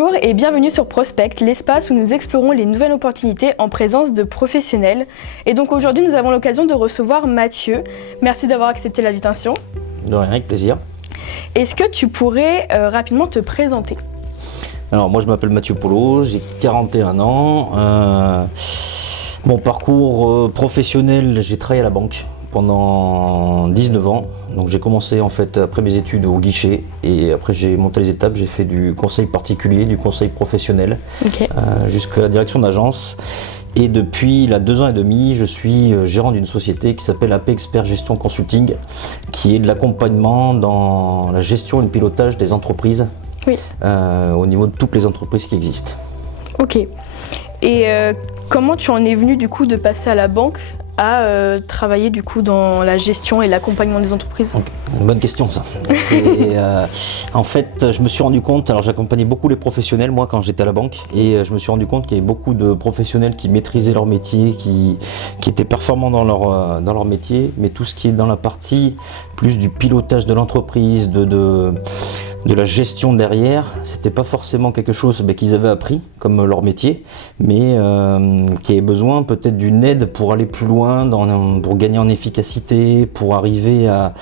Bonjour et bienvenue sur Prospect, l'espace où nous explorons les nouvelles opportunités en présence de professionnels. Et donc aujourd'hui nous avons l'occasion de recevoir Mathieu. Merci d'avoir accepté l'invitation. De rien, avec plaisir. Est-ce que tu pourrais rapidement te présenter ? Alors moi je m'appelle Mathieu Polo, j'ai 41 ans. Mon parcours professionnel, j'ai travaillé à la banque pendant 19 ans. Donc j'ai commencé en fait après mes études au guichet et après j'ai monté les étapes, j'ai fait du conseil particulier, du conseil professionnel jusqu'à la direction d'agence. Et depuis 2 ans et demi, je suis gérant d'une société qui s'appelle AP Expert Gestion Consulting, qui est de l'accompagnement dans la gestion et le pilotage des entreprises au niveau de toutes les entreprises qui existent. Ok. Et comment tu en es venu du coup de passer à la banque à travailler du coup dans la gestion et l'accompagnement des entreprises? Une bonne question ça. En fait, je me suis rendu compte, alors j'accompagnais beaucoup les professionnels moi quand j'étais à la banque et je me suis rendu compte qu'il y avait beaucoup de professionnels qui maîtrisaient leur métier, qui étaient performants dans leur métier, mais tout ce qui est dans la partie plus du pilotage de l'entreprise, de la gestion derrière, c'était pas forcément quelque chose qu'ils avaient appris comme leur métier, mais qui avait besoin peut-être d'une aide pour aller plus loin, pour gagner en efficacité, pour arriver à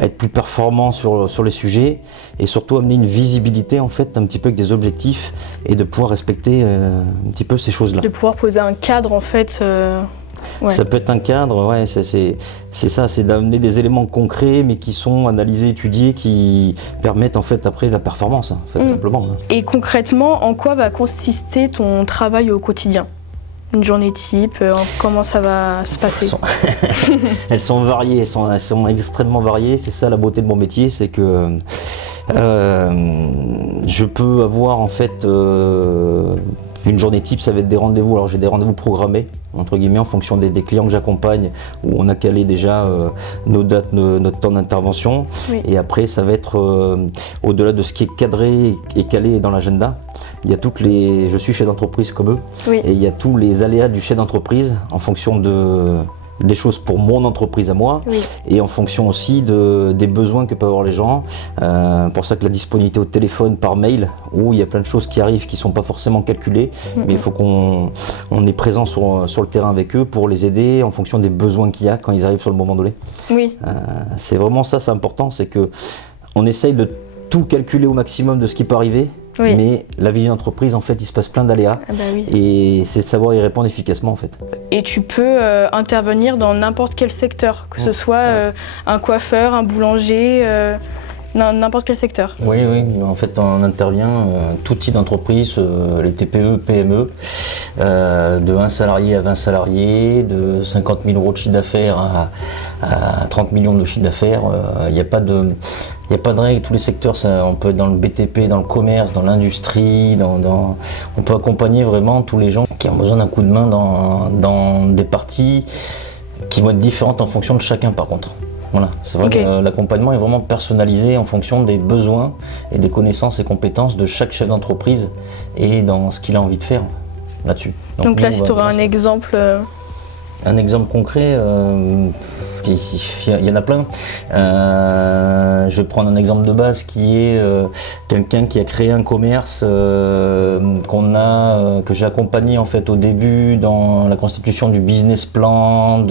être plus performant sur les sujets et surtout amener une visibilité en fait un petit peu avec des objectifs et de pouvoir respecter un petit peu ces choses-là. De pouvoir poser un cadre en fait. Ça peut être un cadre, c'est ça, c'est d'amener des éléments concrets mais qui sont analysés, étudiés, qui permettent en fait après la performance, en fait, simplement. Et concrètement, en quoi va consister ton travail au quotidien ? Une journée type, comment ça va se passer ? Elles sont variées, elles sont extrêmement variées, c'est ça la beauté de mon métier, c'est que je peux avoir en fait une journée type, ça va être des rendez-vous. Alors j'ai des rendez-vous programmés, entre guillemets, en fonction des clients que j'accompagne, où on a calé déjà nos dates, notre temps d'intervention. Et après, ça va être au-delà de ce qui est cadré et calé dans l'agenda. Il y a je suis chef d'entreprise comme eux, et il y a tous les aléas du chef d'entreprise en fonction des choses pour mon entreprise à moi et en fonction aussi des besoins que peuvent avoir les gens. Pour ça que la disponibilité au téléphone, par mail, où il y a plein de choses qui arrivent qui ne sont pas forcément calculées, mais il faut qu'on est présent sur le terrain avec eux pour les aider en fonction des besoins qu'il y a quand ils arrivent sur le moment donné. C'est vraiment ça, c'est important, c'est qu'on essaye de tout calculer au maximum de ce qui peut arriver. Mais la vie d'une entreprise, en fait, il se passe plein d'aléas et c'est de savoir y répondre efficacement, en fait. Et tu peux intervenir dans n'importe quel secteur, que ce soit un coiffeur, un boulanger, n'importe quel secteur. Oui, en fait, on intervient tout type d'entreprise, les TPE, PME, de 1 salarié à 20 salariés, de 50 000 euros de chiffre d'affaires à 30 millions de chiffre d'affaires. Il n'y a pas de règle, tous les secteurs, on peut être dans le BTP, dans le commerce, dans l'industrie, on peut accompagner vraiment tous les gens qui ont besoin d'un coup de main dans des parties qui vont être différentes en fonction de chacun par contre. Voilà, c'est vrai que l'accompagnement est vraiment personnalisé en fonction des besoins et des connaissances et compétences de chaque chef d'entreprise et dans ce qu'il a envie de faire là-dessus. Donc là, si tu aurais un exemple... Un exemple concret, il y en a plein. Je vais prendre un exemple de base qui est quelqu'un qui a créé un commerce que j'ai accompagné en fait au début dans la constitution du business plan,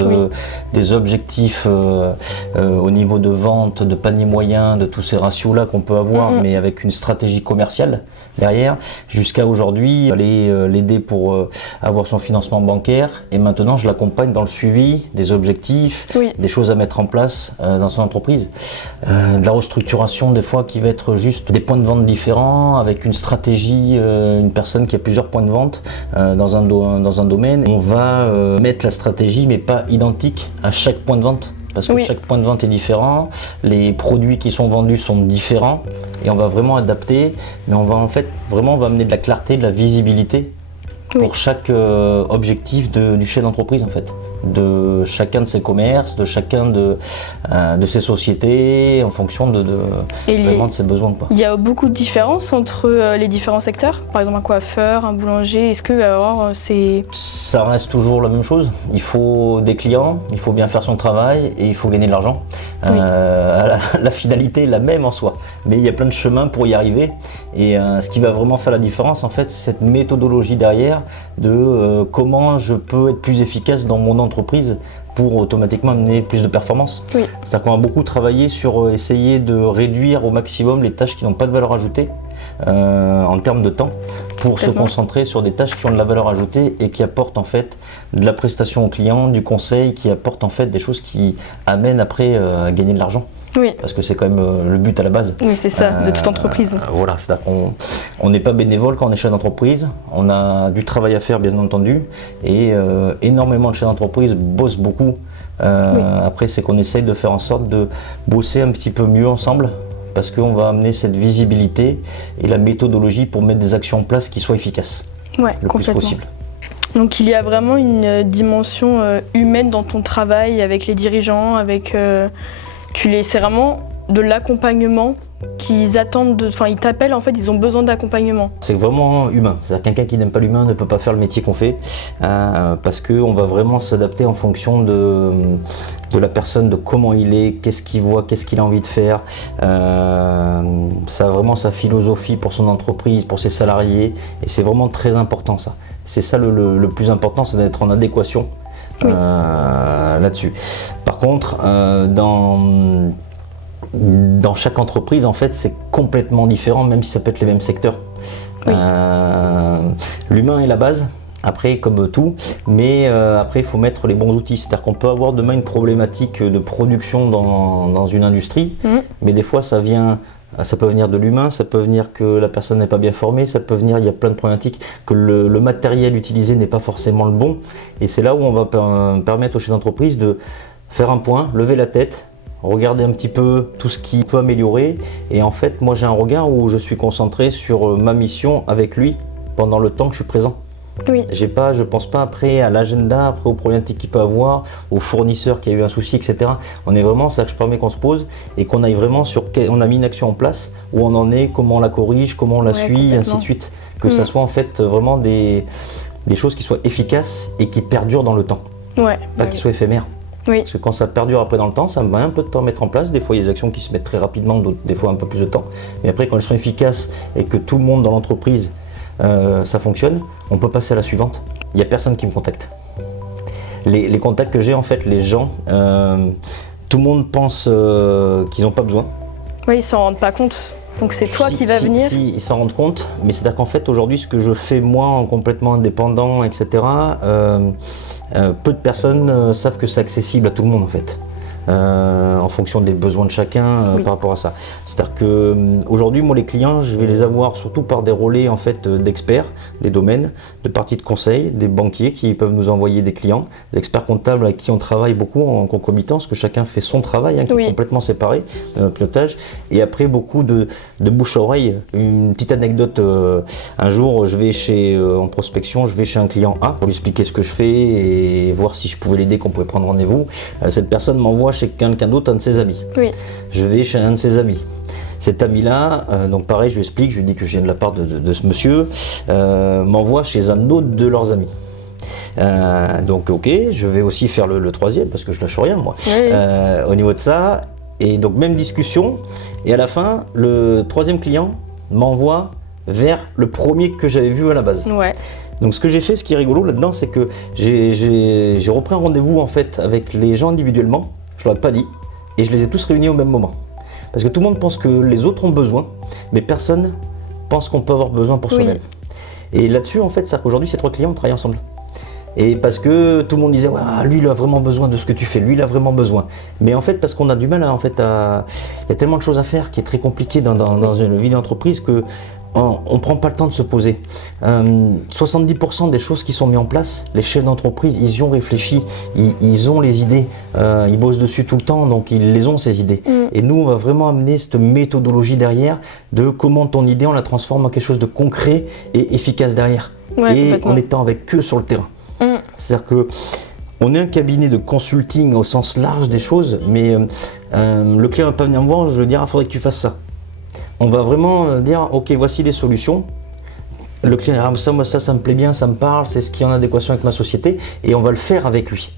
des objectifs au niveau de vente, de panier moyen, de tous ces ratios-là qu'on peut avoir, mais avec une stratégie commerciale derrière, jusqu'à aujourd'hui, aller l'aider pour avoir son financement bancaire et maintenant je l'accompagne dans le suivi des objectifs, des choses à mettre en place dans son entreprise, de la restructuration des fois qui va être juste des points de vente différents avec une stratégie, une personne qui a plusieurs points de vente dans un domaine. On va mettre la stratégie mais pas identique à chaque point de vente. Parce que chaque point de vente est différent, les produits qui sont vendus sont différents et on va vraiment adapter, mais on va en fait vraiment amener de la clarté, de la visibilité pour chaque objectif du chef d'entreprise en fait. de chacun de ses commerces, de chacun de ses sociétés, en fonction vraiment de ses besoins, quoi. Il y a beaucoup de différences entre les différents secteurs. Par exemple, un coiffeur, un boulanger. Est-ce que alors c'est... Ça reste toujours la même chose. Il faut des clients, il faut bien faire son travail et il faut gagner de l'argent. Oui. La finalité est la même en soi, mais il y a plein de chemins pour y arriver. Et ce qui va vraiment faire la différence, en fait, c'est cette méthodologie derrière de comment je peux être plus efficace dans mon entreprise pour automatiquement amener plus de performance. Oui. C'est-à-dire qu'on va beaucoup travailler sur essayer de réduire au maximum les tâches qui n'ont pas de valeur ajoutée en termes de temps, pour se concentrer sur des tâches qui ont de la valeur ajoutée et qui apportent en fait de la prestation au client, du conseil, qui apportent en fait des choses qui amènent après à gagner de l'argent. Oui. Parce que c'est quand même le but à la base. Oui, c'est ça, de toute entreprise. Voilà, c'est-à-dire qu'on n'est pas bénévole quand on est chef d'entreprise, on a du travail à faire bien entendu, et énormément de chefs d'entreprise bossent beaucoup. Après, c'est qu'on essaye de faire en sorte de bosser un petit peu mieux ensemble, parce qu'on va amener cette visibilité et la méthodologie pour mettre des actions en place qui soient efficaces, le plus possible. Donc il y a vraiment une dimension humaine dans ton travail avec les dirigeants, avec... c'est vraiment de l'accompagnement qu'ils attendent, ils t'appellent en fait, ils ont besoin d'accompagnement. C'est vraiment humain, c'est-à-dire quelqu'un qui n'aime pas l'humain ne peut pas faire le métier qu'on fait, parce qu'on va vraiment s'adapter en fonction de la personne, de comment il est, qu'est-ce qu'il voit, qu'est-ce qu'il a envie de faire. Ça a vraiment sa philosophie pour son entreprise, pour ses salariés, et c'est vraiment très important ça. C'est ça le plus important, c'est d'être en adéquation là-dessus. Par contre, dans chaque entreprise, en fait, c'est complètement différent, même si ça peut être les mêmes secteurs. Oui. L'humain est la base, après, comme tout, mais après, il faut mettre les bons outils. C'est-à-dire qu'on peut avoir demain une problématique de production dans une industrie, mais des fois, ça peut venir de l'humain, ça peut venir que la personne n'est pas bien formée, ça peut venir, il y a plein de problématiques, que le matériel utilisé n'est pas forcément le bon. Et c'est là où on va permettre aux chefs d'entreprise de faire un point, lever la tête, regarder un petit peu tout ce qui peut améliorer. Et en fait, moi j'ai un regard où je suis concentré sur ma mission avec lui pendant le temps que je suis présent. Oui. Je pense pas après à l'agenda, après aux problématiques qu'il peut avoir, aux fournisseurs qui a eu un souci, etc. On est vraiment, c'est là que je permets qu'on se pose et qu'on aille vraiment on a mis une action en place, où on en est, comment on la corrige, comment on la suit, et ainsi de suite. Que ça soit en fait vraiment des choses qui soient efficaces et qui perdurent dans le temps. Pas qu'ils soient éphémères. Oui. Parce que quand ça perdure après dans le temps, ça met un peu de temps à mettre en place. Des fois, il y a des actions qui se mettent très rapidement, d'autres, des fois un peu plus de temps. Mais après, quand elles sont efficaces et que tout le monde dans l'entreprise, ça fonctionne, on peut passer à la suivante. Il n'y a personne qui me contacte. Les contacts que j'ai, en fait, les gens, tout le monde pense qu'ils n'ont pas besoin. Oui, ils s'en rendent pas compte. Donc c'est toi qui vas venir. Si, ils s'en rendent compte, mais c'est-à-dire qu'en fait, aujourd'hui, ce que je fais moi, en complètement indépendant, etc., peu de personnes savent que c'est accessible à tout le monde, en fait. En fonction des besoins de chacun par rapport à ça. C'est-à-dire que aujourd'hui, moi, les clients, je vais les avoir surtout par des relais en fait d'experts, des domaines, de parties de conseil, des banquiers qui peuvent nous envoyer des clients, des experts comptables avec qui on travaille beaucoup en concomitant, parce que chacun fait son travail, qui est complètement séparé, pilotage. Et après, beaucoup de bouche à oreille. Une petite anecdote, un jour, je vais en prospection, je vais chez un client A pour lui expliquer ce que je fais et voir si je pouvais l'aider, qu'on pouvait prendre rendez-vous. Cette personne m'envoie chez quelqu'un d'autre, un de ses amis. Je vais chez un de ses amis. Cet ami-là, donc pareil, je lui explique, je lui dis que je viens de la part de ce monsieur, m'envoie chez un autre de leurs amis. Donc ok, je vais aussi faire le troisième, parce que je lâche rien moi, au niveau de ça. Et donc même discussion, et à la fin, le troisième client m'envoie vers le premier que j'avais vu à la base. Donc ce que j'ai fait, ce qui est rigolo là-dedans, c'est que j'ai repris un rendez-vous en fait avec les gens individuellement, je leur ai pas dit, et je les ai tous réunis au même moment. Parce que tout le monde pense que les autres ont besoin, mais personne pense qu'on peut avoir besoin pour soi-même. Et là-dessus, en fait, c'est qu'aujourd'hui, ces trois clients ont travaillé ensemble. Et parce que tout le monde disait, lui, il a vraiment besoin de ce que tu fais, lui, il a vraiment besoin. Mais en fait, parce qu'on a du mal il y a tellement de choses à faire qui est très compliqué dans une vie d'entreprise que on ne prend pas le temps de se poser. 70% des choses qui sont mises en place, les chefs d'entreprise, ils y ont réfléchi, ils ont les idées, ils bossent dessus tout le temps, donc ils les ont ces idées. Et nous, on va vraiment amener cette méthodologie derrière de comment ton idée, on la transforme en quelque chose de concret et efficace derrière. Et en étant avec eux sur le terrain. C'est-à-dire que On est un cabinet de consulting au sens large des choses, mais le client va pas venir me voir, je vais dire, il faudrait que tu fasses ça. On va vraiment dire, ok, voici les solutions. Le client, ah, ça me plaît bien, ça me parle, c'est ce qui est en adéquation avec ma société, et on va le faire avec lui.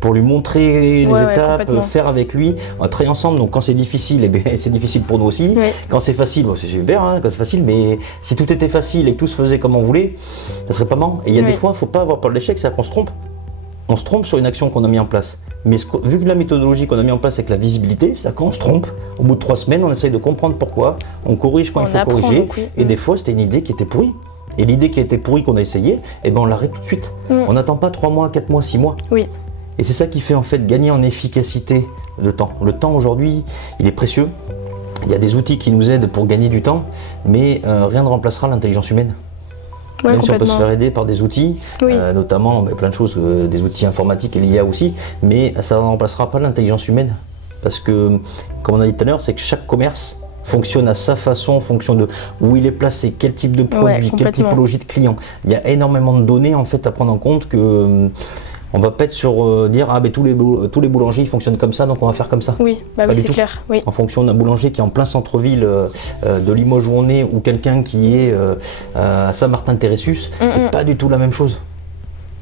Pour lui montrer les étapes, faire avec lui, on travaille ensemble. Donc quand c'est difficile, eh bien, c'est difficile pour nous aussi. Ouais. Quand c'est facile, bon, c'est super, hein, quand c'est facile, mais si tout était facile et que tout se faisait comme on voulait, ça serait pas marrant. Et il y a des fois, il ne faut pas avoir peur de l'échec, c'est qu'on se trompe. On se trompe sur une action qu'on a mis en place. Mais vu que la méthodologie qu'on a mis en place avec la visibilité, c'est qu'on se trompe. Au bout de 3 semaines, on essaye de comprendre pourquoi, on corrige quand il faut corriger. Donc, oui. Et des fois, c'était une idée qui était pourrie. Et l'idée qui était pourrie qu'on a essayé, eh ben, on l'arrête tout de suite. On n'attend pas 3 mois, 4 mois, 6 mois. Oui. Et c'est ça qui fait en fait gagner en efficacité de temps. Le temps aujourd'hui, il est précieux. Il y a des outils qui nous aident pour gagner du temps, mais rien ne remplacera l'intelligence humaine. Ouais, même si on peut se faire aider par des outils, notamment plein de choses, des outils informatiques et l'IA aussi, mais ça ne remplacera pas l'intelligence humaine. Parce que, comme on a dit tout à l'heure, c'est que chaque commerce fonctionne à sa façon en fonction de où il est placé, quel type de produit, quelle typologie de client. Il y a énormément de données en fait à prendre en compte que on va pas être sur dire ah ben tous les boulangers ils fonctionnent comme ça donc on va faire comme ça. Oui, bah oui, c'est clair. Oui. En fonction d'un boulanger qui est en plein centre-ville de Limoges où on est ou quelqu'un qui est à Saint-Martin-Terressus, c'est pas du tout la même chose.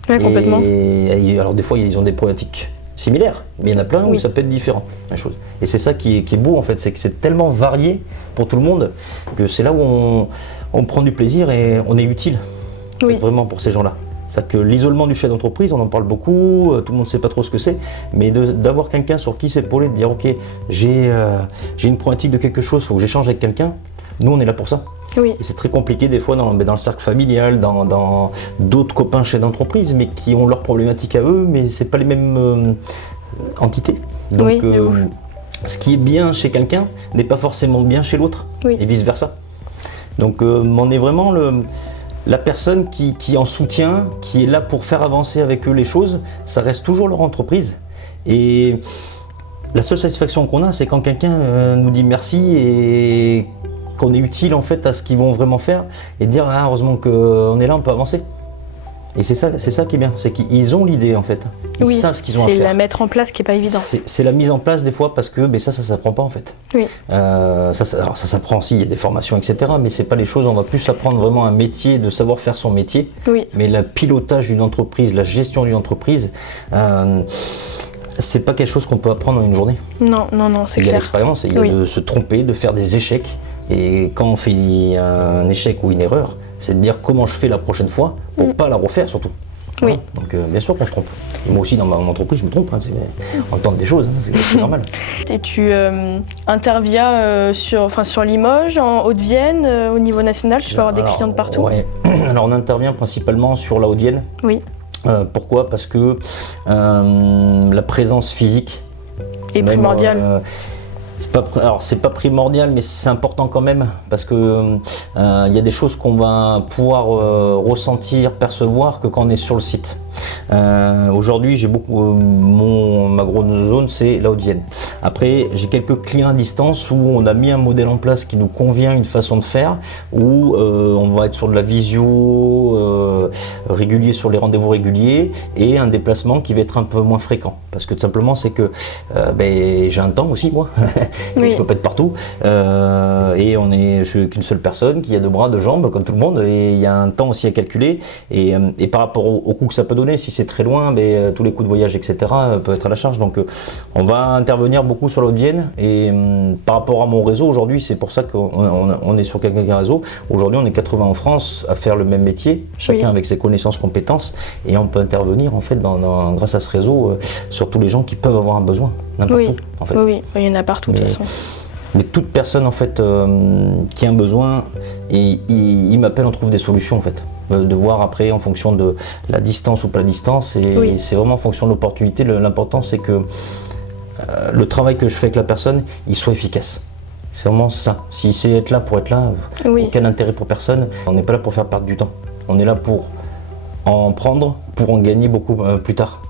Ouais, complètement. Et alors des fois ils ont des problématiques similaires, mais il y en a plein où ça peut être différent, la chose. Et c'est ça qui est beau en fait, c'est que c'est tellement varié pour tout le monde que c'est là où on prend du plaisir et on est utile vraiment pour ces gens-là. C'est-à-dire que l'isolement du chef d'entreprise, on en parle beaucoup, tout le monde ne sait pas trop ce que c'est, mais d'avoir quelqu'un sur qui s'épauler, de dire ok, j'ai une problématique de quelque chose, il faut que j'échange avec quelqu'un, nous on est là pour ça. Oui. Et c'est très compliqué des fois dans le cercle familial, dans d'autres copains chefs d'entreprise, mais qui ont leurs problématiques à eux, mais ce n'est pas les mêmes entités. Donc ce qui est bien chez quelqu'un n'est pas forcément bien chez l'autre, et vice-versa. Donc on est vraiment la personne qui en soutient, qui est là pour faire avancer avec eux les choses, ça reste toujours leur entreprise. Et la seule satisfaction qu'on a, c'est quand quelqu'un nous dit merci et qu'on est utile en fait à ce qu'ils vont vraiment faire et dire ah, heureusement qu'on est là, on peut avancer. Et c'est ça qui est bien, c'est qu'ils ont l'idée en fait. Ils savent ce qu'ils ont à faire. C'est la mettre en place qui n'est pas évident. C'est la mise en place des fois parce que ça s'apprend pas en fait. Oui. Alors ça s'apprend aussi, il y a des formations etc. Mais c'est pas les choses, on va plus apprendre vraiment un métier, de savoir faire son métier. Oui. Mais le pilotage d'une entreprise, la gestion d'une entreprise, c'est pas quelque chose qu'on peut apprendre en une journée. Non, c'est clair. Il y a l'expérience, il y a de se tromper, de faire des échecs. Et quand on fait un échec ou une erreur, c'est de dire comment je fais la prochaine fois pour ne pas la refaire surtout. Oui. Donc bien sûr qu'on se trompe. Et moi aussi dans mon entreprise je me trompe, on tente des choses, c'est normal. Et tu interviens sur Limoges, en Haute-Vienne, au niveau national, tu peux avoir des clients de partout. Ouais. Alors on intervient principalement sur la Haute-Vienne. Oui. Pourquoi ? Parce que la présence physique est primordiale. C'est pas primordial, mais c'est important quand même parce que y a des choses qu'on va pouvoir ressentir, percevoir que quand on est sur le site. Aujourd'hui, j'ai beaucoup ma grosse zone, c'est la Haute-Vienne. Après, j'ai quelques clients à distance où on a mis un modèle en place qui nous convient, une façon de faire, où on va être sur de la visio régulier, sur les rendez-vous réguliers, et un déplacement qui va être un peu moins fréquent. Parce que tout simplement, c'est que j'ai un temps aussi, moi. Je peux pas être partout. Je suis qu'une seule personne qui a 2 bras, 2 jambes, comme tout le monde, et il y a un temps aussi à calculer. Et par rapport au coût que ça peut donner, si c'est très loin, tous les coûts de voyage, etc. peuvent être à la charge. Donc on va intervenir beaucoup sur la Haute-Vienne. Et par rapport à mon réseau, aujourd'hui, c'est pour ça qu'on est sur quelqu'un réseau. Aujourd'hui, on est 80 en France à faire le même métier, chacun avec ses connaissances, compétences. Et on peut intervenir, en fait, grâce à ce réseau, sur tous les gens qui peuvent avoir un besoin, n'importe où. En fait. Oui, il y en a partout de toute façon. Mais toute personne en fait qui a un besoin, il m'appelle, on trouve des solutions en fait. De voir après en fonction de la distance ou pas la distance, et c'est vraiment en fonction de l'opportunité. L'important c'est que le travail que je fais avec la personne, il soit efficace. C'est vraiment ça. Si c'est être là pour être là, aucun intérêt pour personne. On n'est pas là pour faire perdre du temps. On est là pour en prendre, pour en gagner beaucoup plus tard.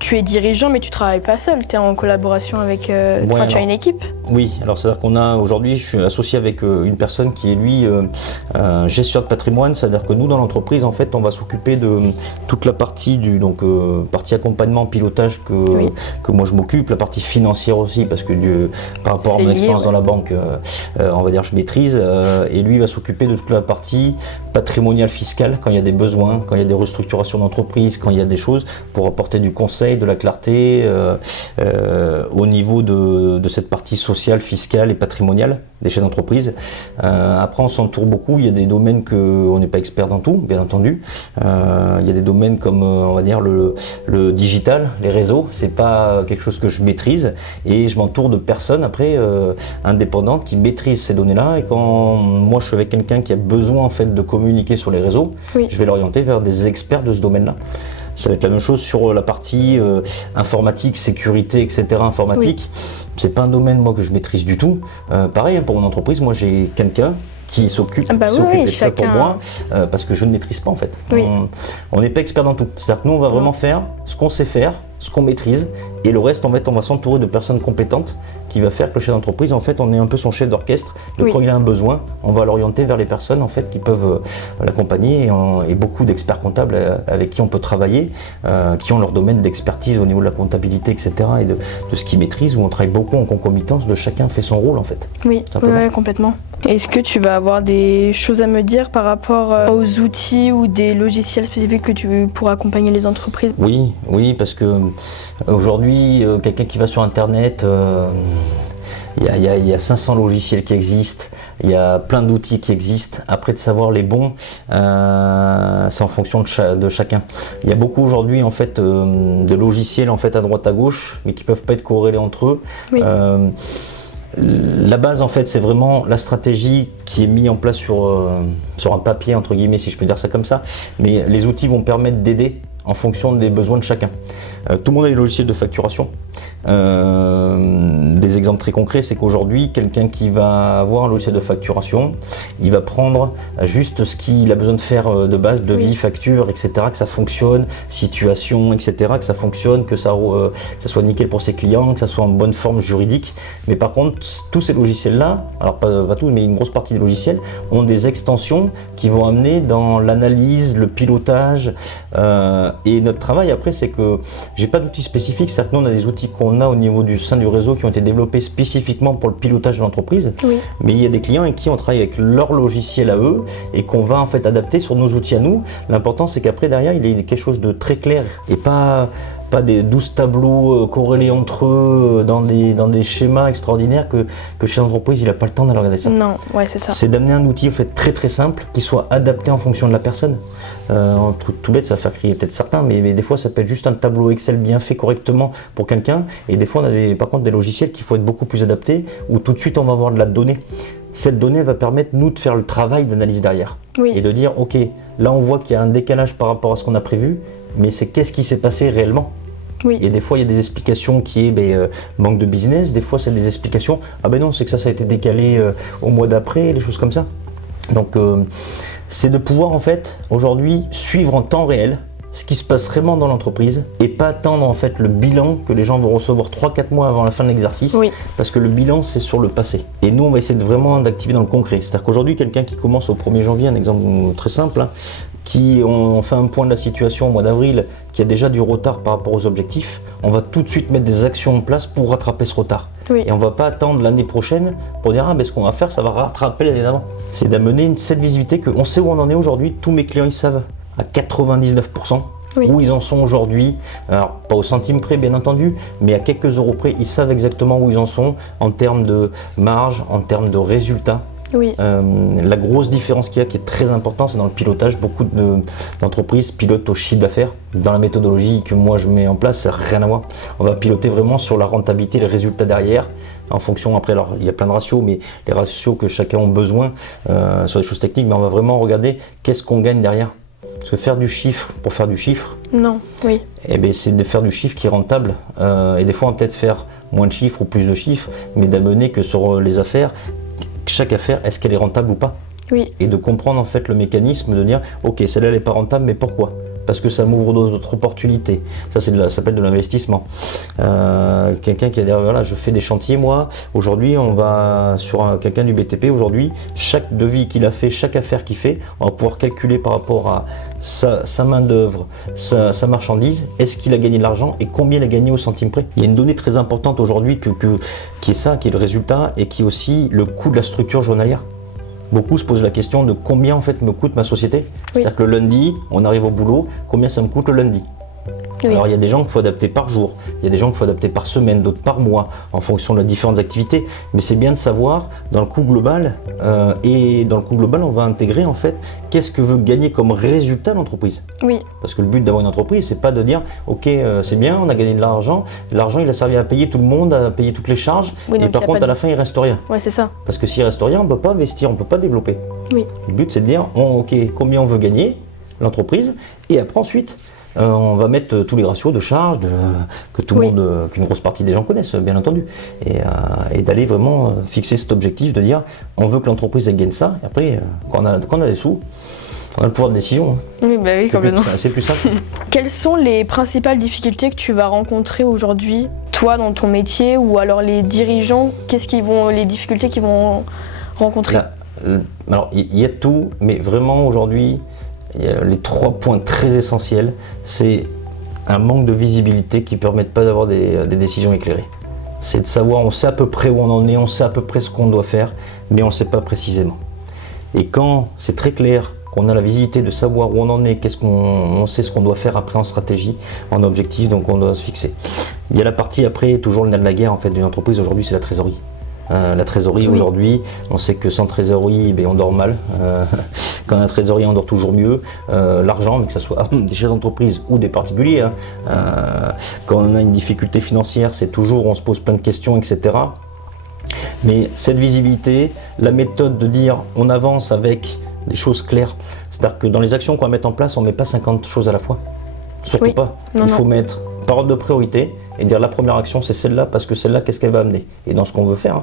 tu es dirigeant, mais tu travailles pas seul, tu es en collaboration avec... tu as une équipe. Oui, alors c'est-à-dire qu'on a aujourd'hui, je suis associé avec une personne qui est lui gestionnaire de patrimoine, c'est-à-dire que nous dans l'entreprise, en fait, on va s'occuper de toute la partie partie accompagnement, pilotage que moi je m'occupe, la partie financière aussi, parce que par rapport à mon expérience dans la banque, on va dire je maîtrise, et lui va s'occuper de toute la partie patrimoniale fiscale, quand il y a des besoins, quand il y a des restructurations d'entreprise, quand il y a des choses, pour apporter du conseil, de la clarté au niveau de cette partie sociale, fiscale et patrimoniale des chefs d'entreprise. Après on s'entoure beaucoup, il y a des domaines qu'on n'est pas expert dans tout, bien entendu. Il y a des domaines comme on va dire le digital, les réseaux, c'est pas quelque chose que je maîtrise, et je m'entoure de personnes après indépendantes qui maîtrisent ces données-là, et quand moi je suis avec quelqu'un qui a besoin en fait de communiquer sur les réseaux, je vais l'orienter vers des experts de ce domaine-là. Ça va être la même chose sur la partie informatique, sécurité, etc. informatique. C'est pas un domaine moi que je maîtrise du tout. Pareil, pour mon entreprise, moi j'ai quelqu'un qui s'occupe de ça pour moi, parce que je ne maîtrise pas en fait. On n'est pas expert dans tout. C'est-à-dire que nous on va vraiment faire ce qu'on sait faire, ce qu'on maîtrise, et le reste en fait on va s'entourer de personnes compétentes qui va faire que le chef d'entreprise en fait on est un peu son chef d'orchestre. Quand il a un besoin, on va l'orienter vers les personnes en fait qui peuvent l'accompagner, et beaucoup d'experts comptables avec qui on peut travailler, qui ont leur domaine d'expertise au niveau de la comptabilité, etc. et de ce qu'ils maîtrisent, où on travaille beaucoup en concomitance, de chacun fait son rôle en fait. Oui, complètement. Est-ce que tu vas avoir des choses à me dire par rapport aux outils ou des logiciels spécifiques que tu pour accompagner les entreprises? Oui, parce que aujourd'hui, quelqu'un qui va sur Internet, il y a 500 logiciels qui existent, il y a plein d'outils qui existent. Après, de savoir les bons, c'est en fonction de chacun. Il y a beaucoup aujourd'hui en fait de logiciels en fait à droite à gauche, mais qui peuvent pas être corrélés entre eux. La base en fait c'est vraiment la stratégie qui est mise en place sur un papier entre guillemets, si je peux dire ça comme ça, mais les outils vont permettre d'aider en fonction des besoins de chacun. Tout le monde a des logiciels de facturation. Des exemples très concrets, c'est qu'aujourd'hui, quelqu'un qui va avoir un logiciel de facturation, il va prendre juste ce qu'il a besoin de faire de base, devis, facture, etc., que ça fonctionne, situation, etc., que ça fonctionne, que ça soit nickel pour ses clients, que ça soit en bonne forme juridique. Mais par contre, tous ces logiciels-là, alors pas tous, mais une grosse partie des logiciels, ont des extensions qui vont amener dans l'analyse, le pilotage, et notre travail après, c'est que j'ai pas d'outils spécifiques, c'est-à-dire que nous on a des outils qu'on a au niveau du sein du réseau qui ont été développés spécifiquement pour le pilotage de l'entreprise, mais il y a des clients avec qui on travaille avec leur logiciel à eux et qu'on va en fait adapter sur nos outils à nous. L'important c'est qu'après derrière il y ait quelque chose de très clair et pas des 12 tableaux corrélés entre eux dans des schémas extraordinaires que chez l'entreprise il n'a pas le temps d'aller regarder ça. Non, c'est ça. C'est d'amener un outil en fait très très simple qui soit adapté en fonction de la personne. Un truc tout bête, ça va faire crier peut-être certains, mais des fois ça peut être juste un tableau Excel bien fait correctement pour quelqu'un, et des fois on a par contre des logiciels qu'il faut être beaucoup plus adaptés, où tout de suite on va avoir de la donnée. Cette donnée va permettre nous de faire le travail d'analyse derrière, et de dire ok, là on voit qu'il y a un décalage par rapport à ce qu'on a prévu, mais c'est qu'est-ce qui s'est passé réellement. Et des fois il y a des explications qui est manque de business, des fois c'est des explications non, c'est que ça a été décalé au mois d'après, les choses comme ça. Donc c'est de pouvoir en fait aujourd'hui suivre en temps réel ce qui se passe vraiment dans l'entreprise et pas attendre en fait le bilan que les gens vont recevoir 3-4 mois avant la fin de l'exercice, parce que le bilan c'est sur le passé. Et nous on va essayer vraiment d'activer dans le concret. C'est-à-dire qu'aujourd'hui quelqu'un qui commence au 1er janvier, un exemple très simple, qui on fait un point de la situation au mois d'avril, qui a déjà du retard par rapport aux objectifs, on va tout de suite mettre des actions en place pour rattraper ce retard. Et on ne va pas attendre l'année prochaine pour dire ce qu'on va faire, ça va rattraper l'année d'avant. C'est d'amener cette visibilité qu'on sait où on en est aujourd'hui. Tous mes clients ils savent à 99% où ils en sont aujourd'hui. Alors pas au centime près bien entendu, mais à quelques euros près, ils savent exactement où ils en sont en termes de marge, en termes de résultats. La grosse différence qu'il y a qui est très importante, c'est dans le pilotage. Beaucoup d'entreprises pilotent au chiffre d'affaires. Dans la méthodologie que moi je mets en place, ça n'a rien à voir. On va piloter vraiment sur la rentabilité, les résultats derrière, en fonction, après alors il y a plein de ratios, mais les ratios que chacun a besoin sur des choses techniques, mais on va vraiment regarder qu'est-ce qu'on gagne derrière. Parce que faire du chiffre pour faire du chiffre, c'est de faire du chiffre qui est rentable. Et des fois on va peut-être faire moins de chiffres ou plus de chiffres, mais d'amener que sur les affaires, chaque affaire, est-ce qu'elle est rentable ou pas? Et de comprendre en fait le mécanisme, de dire ok, celle-là elle n'est pas rentable, mais pourquoi? parce que ça m'ouvre d'autres opportunités. Ça s'appelle de l'investissement. Quelqu'un qui a dit voilà, je fais des chantiers moi, aujourd'hui on va sur quelqu'un du BTP, aujourd'hui chaque devis qu'il a fait, chaque affaire qu'il fait, on va pouvoir calculer par rapport à sa main d'œuvre, sa marchandise, est-ce qu'il a gagné de l'argent et combien il a gagné au centime près. Il y a une donnée très importante aujourd'hui qui est le résultat et qui est aussi le coût de la structure journalière. Beaucoup se posent la question de combien en fait me coûte ma société. C'est-à-dire que le lundi, on arrive au boulot, combien ça me coûte le lundi. Oui. Alors il y a des gens qu'il faut adapter par jour, il y a des gens qu'il faut adapter par semaine, d'autres par mois, en fonction de les différentes activités. Mais c'est bien de savoir dans le coût global, et dans le coût global, on va intégrer en fait qu'est-ce que veut gagner comme résultat l'entreprise. Oui. Parce que le but d'avoir une entreprise, c'est pas de dire ok c'est bien, on a gagné de l'argent il a servi à payer tout le monde, à payer toutes les charges, et par contre à la fin il reste rien. Ouais, c'est ça. Parce que s'il reste rien, on ne peut pas investir, on ne peut pas développer. Oui. Le but c'est de dire ok combien on veut gagner l'entreprise, et après ensuite on va mettre tous les ratios de charges que tout le monde, qu'une grosse partie des gens connaissent, bien entendu. Et d'aller vraiment fixer cet objectif de dire on veut que l'entreprise gagne ça. Et après, quand on a des sous, on a le pouvoir de décision. Oui, bah oui, complètement. C'est plus simple. Quelles sont les principales difficultés que tu vas rencontrer aujourd'hui, toi, dans ton métier, ou alors les dirigeants, les difficultés qu'ils vont rencontrer? Alors, il y a tout, mais vraiment aujourd'hui, les 3 points très essentiels, c'est un manque de visibilité qui ne permettent pas d'avoir des décisions éclairées. C'est de savoir, on sait à peu près où on en est, on sait à peu près ce qu'on doit faire, mais on ne sait pas précisément. Et quand c'est très clair, qu'on a la visibilité de savoir où on en est, on sait ce qu'on doit faire après en stratégie, en objectif, donc on doit se fixer. Il y a la partie après, toujours le nerf de la guerre en fait d'une entreprise aujourd'hui, c'est la trésorerie. La trésorerie aujourd'hui, on sait que sans trésorerie, on dort mal. Quand on a la trésorerie, on dort toujours mieux. L'argent, mais que ce soit des chefs d'entreprise ou des particuliers, quand on a une difficulté financière, c'est toujours, on se pose plein de questions, etc. Mais cette visibilité, la méthode de dire on avance avec des choses claires, c'est-à-dire que dans les actions qu'on va mettre en place, on ne met pas 50 choses à la fois. Surtout pas. Il faut mettre par ordre de priorité et dire la première action c'est celle-là parce que celle-là qu'est-ce qu'elle va amener. Et dans ce qu'on veut faire,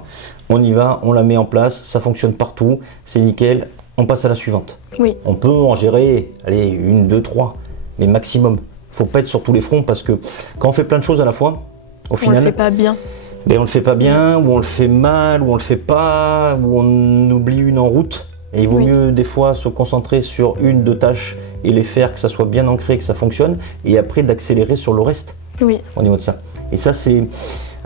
on y va, on la met en place, ça fonctionne partout, c'est nickel, on passe à la suivante. Oui. On peut en gérer, 1, 2, 3, mais maximum. Il ne faut pas être sur tous les fronts parce que quand on fait plein de choses à la fois, au final, on le fait pas bien. On le fait pas bien, ou on le fait mal, ou on le fait pas, ou on oublie une en route. Et il vaut mieux des fois se concentrer sur 1, 2 tâches et les faire, que ça soit bien ancré, que ça fonctionne, et après d'accélérer sur le reste au niveau de ça. Et ça c'est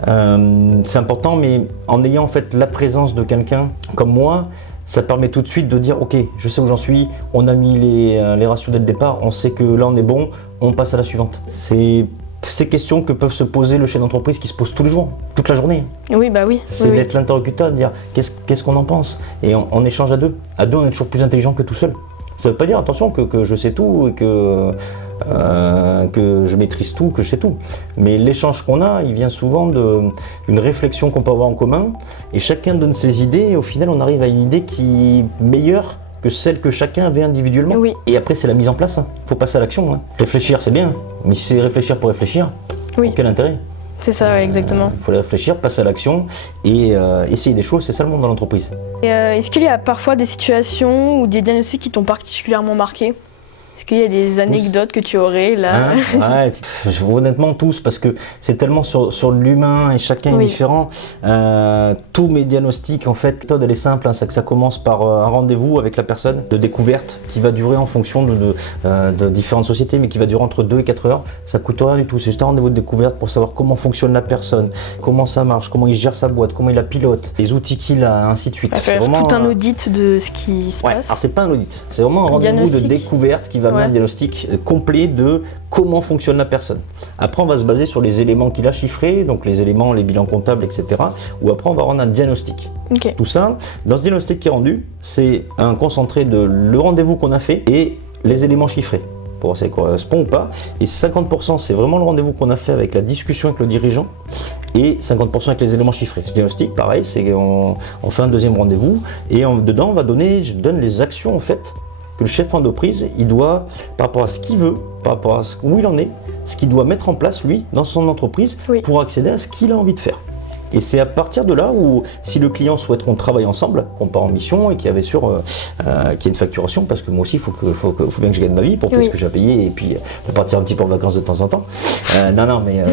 important, mais en ayant en fait la présence de quelqu'un comme moi, ça permet tout de suite de dire ok, je sais où j'en suis, on a mis les ratios dès le départ, on sait que là on est bon, on passe à la suivante. C'est ces questions que peuvent se poser le chef d'entreprise qui se pose tous les jours, toute la journée. Oui, bah oui. C'est d'être l'interlocuteur, de dire qu'est-ce qu'on en pense. Et on échange à deux. À deux, on est toujours plus intelligent que tout seul. Ça ne veut pas dire, attention, que je sais tout et que je maîtrise tout, que je sais tout. Mais l'échange qu'on a, il vient souvent d'une réflexion qu'on peut avoir en commun. Et chacun donne ses idées et au final, on arrive à une idée qui est meilleure que celle que chacun avait individuellement. Oui. Et après, c'est la mise en place. Il faut passer à l'action. Réfléchir, c'est bien. Mais si c'est réfléchir pour réfléchir, quel intérêt ? C'est ça, exactement. Il faut réfléchir, passer à l'action et essayer des choses. C'est ça le monde dans l'entreprise. Est-ce qu'il y a parfois des situations ou des diagnostics qui t'ont particulièrement marqué ? Est-ce qu'il y a des anecdotes que tu aurais là ? Honnêtement tous, parce que c'est tellement sur l'humain et chacun est différent. Tous mes diagnostics, en fait, la méthode elle est simple, c'est que ça commence par un rendez-vous avec la personne de découverte qui va durer en fonction de différentes sociétés, mais qui va durer entre 2 et 4 heures. Ça coûte rien du tout, c'est juste un rendez-vous de découverte pour savoir comment fonctionne la personne, comment ça marche, comment il gère sa boîte, comment il la pilote, les outils qu'il a, ainsi de suite. C'est vraiment tout un audit de ce qui se passe. Alors c'est pas un audit, c'est vraiment un rendez-vous de découverte qui va un diagnostic complet de comment fonctionne la personne. Après, on va se baser sur les éléments qu'il a chiffrés, donc les éléments, les bilans comptables, etc. Ou après, on va rendre un diagnostic. Tout ça, dans ce diagnostic qui est rendu, c'est un concentré de le rendez-vous qu'on a fait et les éléments chiffrés. Pour voir si ça correspond ou pas. Et 50%, c'est vraiment le rendez-vous qu'on a fait avec la discussion avec le dirigeant et 50% avec les éléments chiffrés. Ce diagnostic, pareil, c'est qu'on fait un deuxième rendez-vous et dedans, je donne les actions en fait que le chef d'entreprise, il doit, par rapport à ce qu'il veut, par rapport à où il en est, ce qu'il doit mettre en place, lui, dans son entreprise, pour accéder à ce qu'il a envie de faire. Et c'est à partir de là où, si le client souhaite qu'on travaille ensemble, qu'on part en mission et qu'il y avait qu'il y ait une facturation, parce que moi aussi, il faut bien que je gagne ma vie pour payer ce que j'ai à payer et puis partir un petit peu en vacances de temps en temps. Non, mais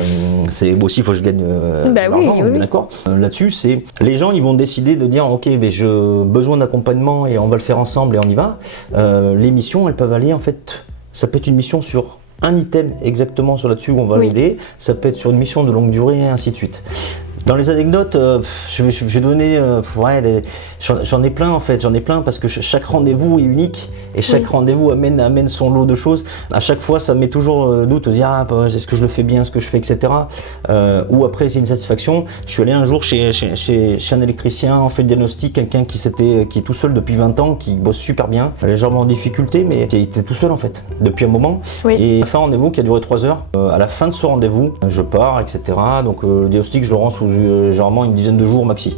moi aussi, il faut que je gagne de l'argent, on est d'accord. Là-dessus, c'est les gens, ils vont décider de dire, ok, j'ai besoin d'accompagnement et on va le faire ensemble et on y va. Les missions, elles peuvent aller, en fait, ça peut être une mission sur un item exactement sur là-dessus où on va l'aider, ça peut être sur une mission de longue durée et ainsi de suite. Dans les anecdotes, je vais donner, j'en ai plein en fait, parce que chaque rendez-vous est unique et chaque rendez-vous amène son lot de choses. À chaque fois, ça me met toujours doute de dire est-ce que je le fais bien, ce que je fais, etc. Ou après, c'est une satisfaction. Je suis allé un jour chez un électricien, on fait le diagnostic, quelqu'un qui est tout seul depuis 20 ans, qui bosse super bien, légèrement en difficulté, mais qui était tout seul en fait, depuis un moment. Et on a fait un rendez-vous qui a duré 3 heures. À la fin de ce rendez-vous, je pars, etc. Donc le diagnostic, je le rends sous généralement une dizaine de jours maxi.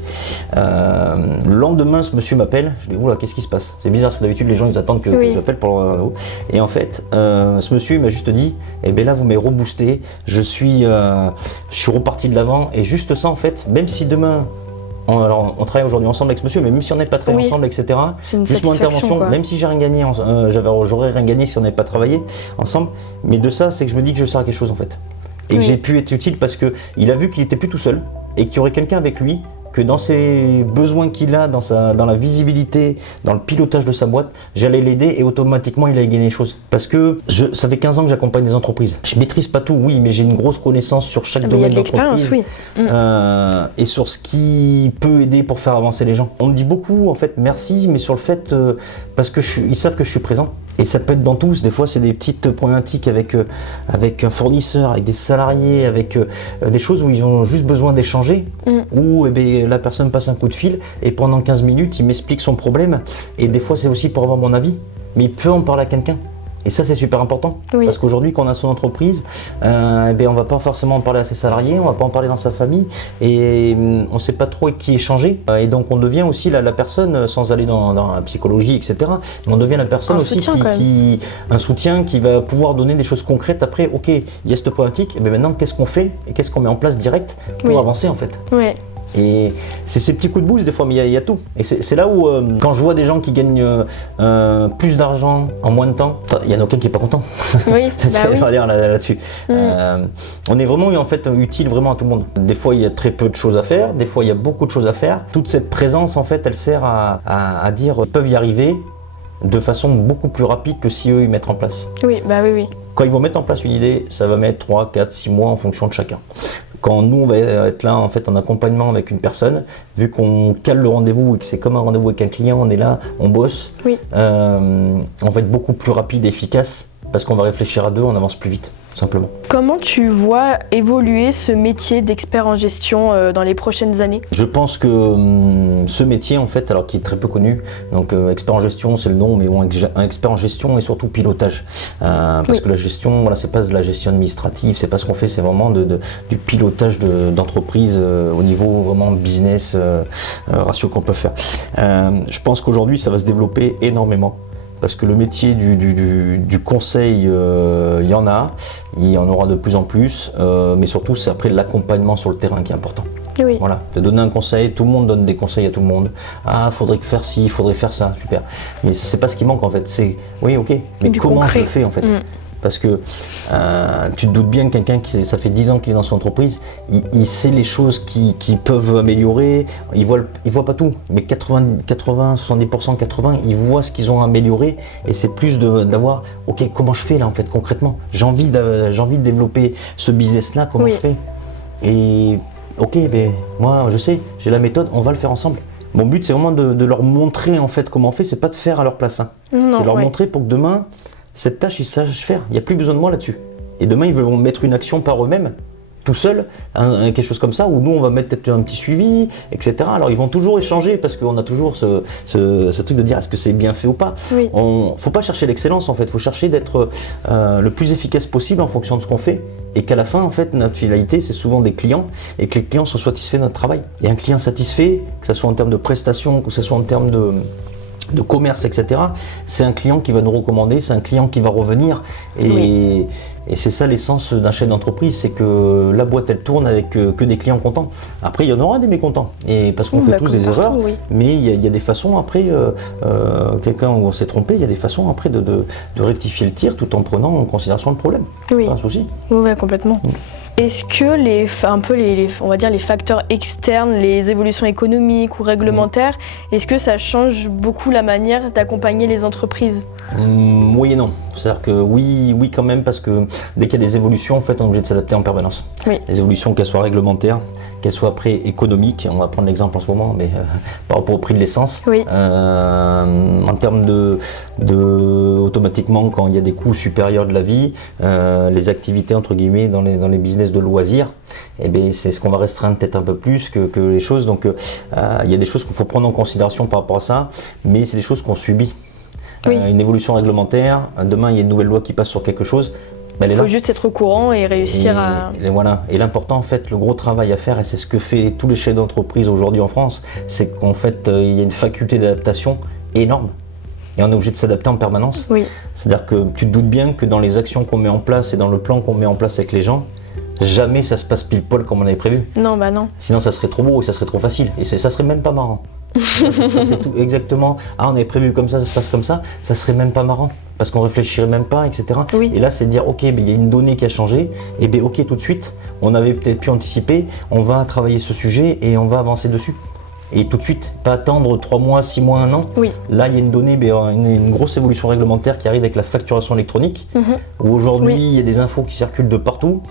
Le lendemain, ce monsieur m'appelle, je dis oula, qu'est-ce qui se passe? C'est bizarre parce que d'habitude les gens ils attendent que j'appelle pour et en fait ce monsieur il m'a juste dit là vous m'avez reboosté, je suis reparti de l'avant et juste ça en fait, même si demain on travaille aujourd'hui ensemble avec ce monsieur, mais même si on n'est pas travaillé ensemble, etc. Juste mon intervention, même si j'ai rien gagné, j'aurais rien gagné si on n'avait pas travaillé ensemble, mais de ça c'est que je me dis que je sers à quelque chose en fait. Et que j'ai pu être utile parce qu'il a vu qu'il n'était plus tout seul et qu'il y aurait quelqu'un avec lui, que dans ses besoins qu'il a, dans la visibilité, dans le pilotage de sa boîte, j'allais l'aider et automatiquement il allait gagner des choses. Parce que ça fait 15 ans que j'accompagne des entreprises. Je maîtrise pas tout, oui, mais j'ai une grosse connaissance sur chaque domaine d'entreprise et sur ce qui peut aider pour faire avancer les gens. On me dit beaucoup en fait merci, mais sur le fait parce que ils savent que je suis présent. Et ça peut être dans tous, des fois c'est des petites problématiques avec un fournisseur, avec des salariés, avec des choses où ils ont juste besoin d'échanger, où la personne passe un coup de fil et pendant 15 minutes il m'explique son problème et des fois c'est aussi pour avoir mon avis, mais il peut en parler à quelqu'un. Et ça c'est super important, parce qu'aujourd'hui quand on a son entreprise, on ne va pas forcément en parler à ses salariés, on ne va pas en parler dans sa famille et on ne sait pas trop avec qui échanger. Et donc on devient aussi la personne, sans aller dans la psychologie, etc. Mais on devient la personne un soutien qui va pouvoir donner des choses concrètes après, ok, il y a cette problématique, et maintenant qu'est-ce qu'on fait et qu'est-ce qu'on met en place direct pour avancer en fait. Et c'est ces petits coups de boost des fois, mais il y a tout. Et c'est là où, quand je vois des gens qui gagnent plus d'argent en moins de temps, il y en a aucun qui n'est pas content. Je vais dire là-dessus. On est vraiment en fait utile vraiment à tout le monde. Des fois, il y a très peu de choses à faire. Des fois, il y a beaucoup de choses à faire. Toute cette présence, en fait, elle sert à dire qu'ils peuvent y arriver de façon beaucoup plus rapide que si eux, ils mettent en place. Quand ils vont mettre en place une idée, ça va mettre 3, 4, 6 mois en fonction de chacun. Quand nous, on va être là en fait en accompagnement avec une personne, vu qu'on cale le rendez-vous et que c'est comme un rendez-vous avec un client, on est là, on bosse, on va être beaucoup plus rapide et efficace parce qu'on va réfléchir à deux, on avance plus vite, simplement. Comment tu vois évoluer ce métier d'expert en gestion dans les prochaines années? Je pense que ce métier, en fait, alors qui est très peu connu, donc expert en gestion, c'est le nom, mais bon, un expert en gestion et surtout pilotage. Parce que la gestion, voilà, c'est pas de la gestion administrative, c'est pas ce qu'on fait, c'est vraiment du pilotage d'entreprise au niveau vraiment business, ratio qu'on peut faire. Je pense qu'aujourd'hui, ça va se développer énormément. Parce que le métier du conseil, il y en a, il y en aura de plus en plus, mais surtout c'est après l'accompagnement sur le terrain qui est important. Voilà, de donner un conseil, tout le monde donne des conseils à tout le monde. Ah, faudrait faire ci, faudrait faire ça, super. Mais c'est pas ce qui manque en fait, c'est oui, ok, mais comment je le fais en fait? Parce que tu te doutes bien que quelqu'un ça fait 10 ans qu'il est dans son entreprise, il sait les choses qui peuvent améliorer, il voit pas tout, mais 70%, 80%, ils voient ce qu'ils ont amélioré et c'est plus d'avoir, ok, comment je fais là en fait concrètement? J'ai envie de développer ce business là, comment je fais? Et ok, moi je sais, j'ai la méthode, on va le faire ensemble. Mon but c'est vraiment de leur montrer en fait comment on fait, c'est pas de faire à leur place, c'est leur montrer pour que demain, cette tâche, ils savent faire. Il n'y a plus besoin de moi là-dessus. Et demain, ils vont mettre une action par eux-mêmes, tout seuls, quelque chose comme ça, où nous, on va mettre peut-être un petit suivi, etc. Alors, ils vont toujours échanger parce qu'on a toujours ce truc de dire est-ce que c'est bien fait ou pas. Il ne faut pas chercher l'excellence, en fait. Il faut chercher d'être le plus efficace possible en fonction de ce qu'on fait. Et qu'à la fin, en fait, notre finalité, c'est souvent des clients et que les clients soient satisfaits de notre travail. Et un client satisfait, que ce soit en termes de prestations, que ce soit en termes de commerce, etc., c'est un client qui va nous recommander, c'est un client qui va revenir. Et c'est ça l'essence d'un chef d'entreprise, c'est que la boîte elle tourne avec que des clients contents. Après il y en aura des mécontents, et parce qu'on fait tous des erreurs, mais il y a des façons après, quelqu'un où on s'est trompé, il y a des façons après de rectifier le tir tout en prenant en considération le problème. Oui. Pas un souci. Oui, complètement. Est-ce que on va dire les facteurs externes, les évolutions économiques ou réglementaires, est-ce que ça change beaucoup la manière d'accompagner les entreprises ? Oui et non. C'est-à-dire que oui quand même, parce que dès qu'il y a des évolutions, en fait, on est obligé de s'adapter en permanence. Oui. Les évolutions, qu'elles soient réglementaires, qu'elles soient après économiques, on va prendre l'exemple en ce moment, mais par rapport au prix de l'essence, oui. En termes automatiquement, quand il y a des coûts supérieurs de la vie, les activités entre guillemets dans les business de loisirs, c'est ce qu'on va restreindre peut-être un peu plus que les choses. Donc il y a des choses qu'il faut prendre en considération par rapport à ça, mais c'est des choses qu'on subit. Oui. Une évolution réglementaire, demain il y a une nouvelle loi qui passe sur quelque chose, il faut juste être au courant et réussir à... Et voilà. Et l'important, en fait, le gros travail à faire, et c'est ce que fait tous les chefs d'entreprise aujourd'hui en France, c'est qu'en fait, il y a une faculté d'adaptation énorme. Et on est obligé de s'adapter en permanence. Oui. C'est-à-dire que tu te doutes bien que dans les actions qu'on met en place et dans le plan qu'on met en place avec les gens, jamais ça se passe pile poil comme on avait prévu. Non, bah non. Sinon, ça serait trop beau et ça serait trop facile. Et ça serait même pas marrant. C'est tout exactement. On avait prévu comme ça se passe comme ça serait même pas marrant parce qu'on réfléchirait même pas, etc. Oui. Et là, c'est de dire ok, il y a une donnée qui a changé, et ok, tout de suite, on avait peut-être pu anticiper, on va travailler ce sujet et on va avancer dessus. Et tout de suite, pas attendre 3 mois, 6 mois, 1 an. Oui. Là, il y a une donnée, une grosse évolution réglementaire qui arrive avec la facturation électronique, où aujourd'hui, il y a des infos qui circulent de partout.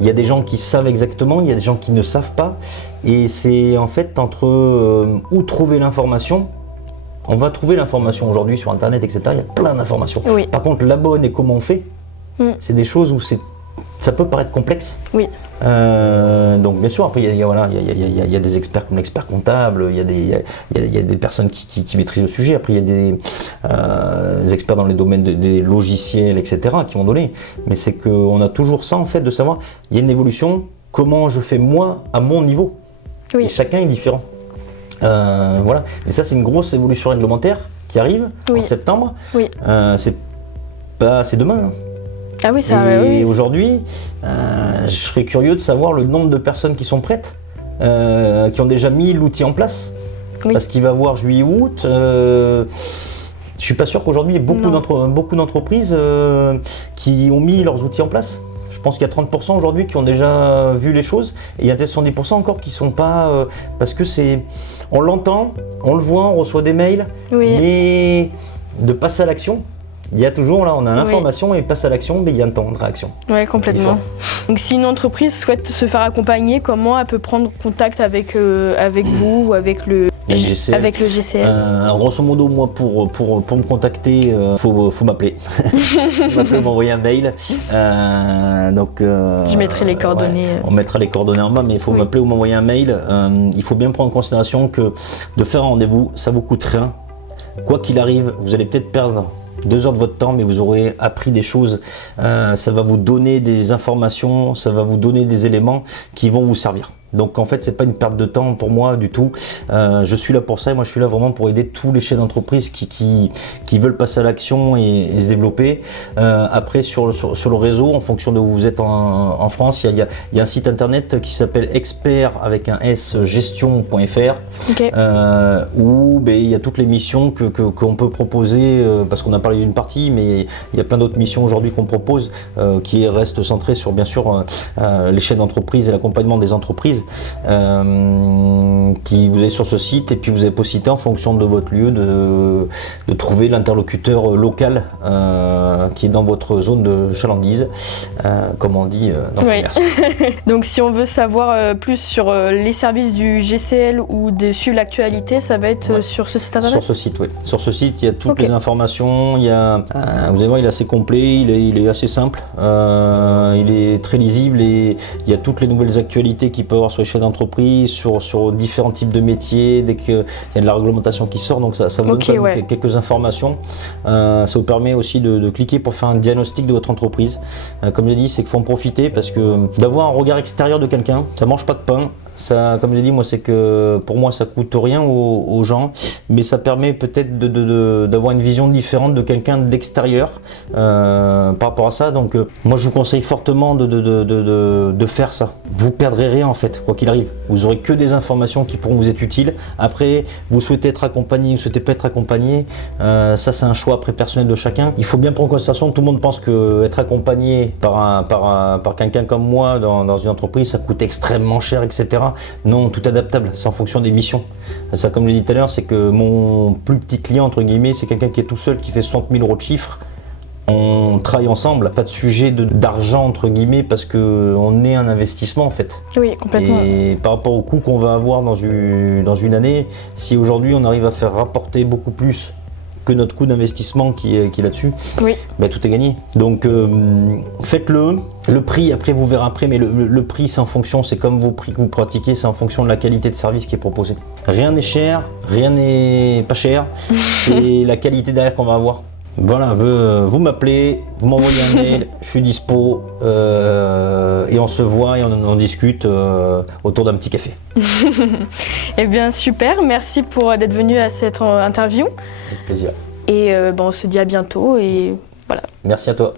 Il y a des gens qui savent exactement, il y a des gens qui ne savent pas. Et c'est en fait entre où trouver l'information. On va trouver l'information aujourd'hui sur Internet, etc. Il y a plein d'informations. Oui. Par contre, la bonne et comment on fait, c'est des choses où ça peut paraître complexe. Oui. Donc bien sûr, après il y a des experts comme l'expert comptable, il y a des personnes qui maîtrisent le sujet. Après il y a des experts dans les domaines des logiciels, etc. qui vont donner. Mais c'est qu'on a toujours ça en fait de savoir, il y a une évolution, comment je fais moi à mon niveau. Oui. Et chacun est différent. Voilà. Et ça c'est une grosse évolution réglementaire qui arrive en septembre. Oui. C'est demain. Hein. Ah oui, ça. Et aujourd'hui, je serais curieux de savoir le nombre de personnes qui sont prêtes, qui ont déjà mis l'outil en place, parce qu'il va avoir juillet-août. Je suis pas sûr qu'aujourd'hui il y ait beaucoup d'entreprises qui ont mis leurs outils en place. Je pense qu'il y a 30% aujourd'hui qui ont déjà vu les choses, et il y a peut-être 70% encore qui sont pas, parce que on l'entend, on le voit, on reçoit des mails, mais de passer à l'action. Il y a toujours, là, on a l'information et passe à l'action, mais il y a un temps de réaction. Oui, complètement. Donc, si une entreprise souhaite se faire accompagner, comment elle peut prendre contact avec vous ou avec le GCL. Avec le GCL. Grosso modo, moi, pour me contacter, faut m'appeler. M'envoyer un mail. Je mettrai les coordonnées. On mettra les coordonnées en bas, mais il faut m'appeler ou m'envoyer un mail. Il faut bien prendre en considération que de faire un rendez-vous, ça vous coûte rien. Quoi qu'il arrive, vous allez peut-être perdre 2 heures de votre temps, mais vous aurez appris des choses. Ça va vous donner des informations, ça va vous donner des éléments qui vont vous servir. Donc en fait, c'est pas une perte de temps pour moi du tout. Je suis là pour ça, et moi je suis là vraiment pour aider tous les chefs d'entreprise qui veulent passer à l'action et se développer. Après sur le réseau, en fonction de où vous êtes en France, il y a un site internet qui s'appelle expert avec un s gestion.fr, où il y a toutes les missions qu'on peut proposer, parce qu'on a parlé d'une partie, mais il y a plein d'autres missions aujourd'hui qu'on propose qui restent centrées sur bien sûr les chefs d'entreprise et l'accompagnement des entreprises. Qui vous avez sur ce site, et puis vous avez possibilité en fonction de votre lieu de trouver l'interlocuteur local qui est dans votre zone de chalandise, comme on dit dans le commerce. Donc si on veut savoir plus sur les services du GCL ou de suivre l'actualité, ça va être sur ce site internet. Sur ce site, oui. Sur ce site, il y a toutes les informations. Il y a, vous allez voir, il est assez complet, il est assez simple, il est très lisible, et il y a toutes les nouvelles actualités qu'il peut y avoir sur les chefs d'entreprise, sur différents types de métiers, dès qu'il y a de la réglementation qui sort, donc ça vous donne quelques informations. Ça vous permet aussi de cliquer pour faire un diagnostic de votre entreprise. Comme je dis, c'est qu'il faut en profiter, parce que d'avoir un regard extérieur de quelqu'un, ça mange pas de pain. Ça, comme j'ai dit, moi, c'est que pour moi, ça coûte rien aux gens, mais ça permet peut-être d'avoir une vision différente de quelqu'un d'extérieur par rapport à ça. Donc, moi, je vous conseille fortement de faire ça. Vous perdrez rien en fait, quoi qu'il arrive. Vous aurez que des informations qui pourront vous être utiles. Après, vous souhaitez être accompagné, vous souhaitez pas être accompagné. Ça, c'est un choix après personnel de chacun. Il faut bien prendre en considération. Tout le monde pense que être accompagné par quelqu'un comme moi dans une entreprise, ça coûte extrêmement cher, etc. Non, tout adaptable, c'est en fonction des missions. Ça, comme je l'ai dit tout à l'heure, c'est que mon plus petit client, entre guillemets, c'est quelqu'un qui est tout seul, qui fait 60 000 € de chiffre. On travaille ensemble, pas de sujet d'argent, entre guillemets, parce qu'on est un investissement en fait. Oui, complètement. Et par rapport au coût qu'on va avoir dans une année, si aujourd'hui on arrive à faire rapporter beaucoup plus que notre coût d'investissement qui est là-dessus, oui. Ben, tout est gagné. Donc faites-le. Le prix, après vous verrez après, mais le prix c'est en fonction, c'est comme vos prix que vous pratiquez, c'est en fonction de la qualité de service qui est proposé. Rien n'est cher, rien n'est pas cher, c'est la qualité derrière qu'on va avoir. Voilà, vous m'appelez, vous m'envoyez un mail, je suis dispo et on se voit et on discute autour d'un petit café. Eh bien super, merci pour d'être venu à cette interview. Avec plaisir. Et on se dit à bientôt et voilà. Merci à toi.